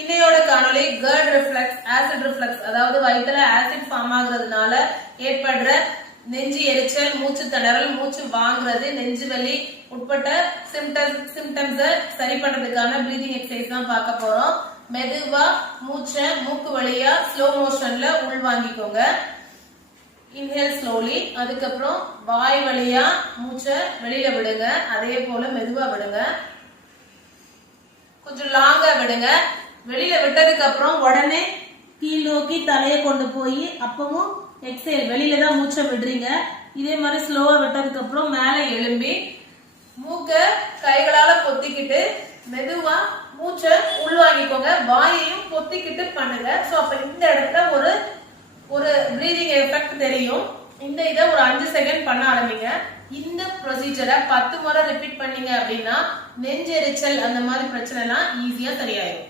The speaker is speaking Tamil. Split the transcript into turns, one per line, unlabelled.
இன்னையோட காணொலி கேர்ட் ரிஃப்ளக்ஸ் ஆசிட் ரிஃப்ளக்ஸ் அதாவது வயிற்றுல ஆசிட் ஃபார்ம் ஆகுறதுனால ஏற்படுற நெஞ்சு எரிச்சல் மூச்சு திணறல் மூச்சு வாங்குறது நெஞ்சு வலி உட்பட்ட சிம்டம்ஸ் சிம்டம்ஸை சரி பண்றதுக்கான பிரீதிங் எக்ஸசைஸ் தான் பார்க்க போறோம். மெதுவா மூச்சை மூக்கு வழியா ஸ்லோ மோஷன்ல உள் வாங்கிக்கோங்க இன்ஹேல் ஸ்லோலி அதுக்கப்புறம் வாய் வழியா மூச்சை வெளியில விடுங்க. அதே போல மெதுவா விடுங்க. கொஞ்சம் லாங்கா விடுங்க. வெளியில விட்டதுக்கு அப்புறம் உடனே கீழ் நோக்கி தலையை கொண்டு போய் அப்பவும் எக்ஸைல் வெளியில தான் மூச்சை விடுறீங்க. இதே மாதிரி ஸ்லோவா விட்டதுக்கு அப்புறம் மேலே எழும்பி மூக்க கைகளால பொத்திக்கிட்டு மெதுவா மூச்சை உள்வாங்கிக்கோங்க. வாயையும் பொத்திக்கிட்டு பண்ணுங்க. சோ அப்ப இந்த இடத்துல ஒரு ஒரு பிரீதிங் எஃபெக்ட் தெரியும். இந்த இதை ஒரு அஞ்சு செகண்ட் பண்ண ஆரம்பிங்க. இந்த ப்ரொசீஜரை பத்து முறை ரிப்பீட் பண்ணீங்க அப்படின்னா நெஞ்செரிச்சல் அந்த மாதிரி பிரச்சனைலாம் ஈஸியா சரியாயிடும்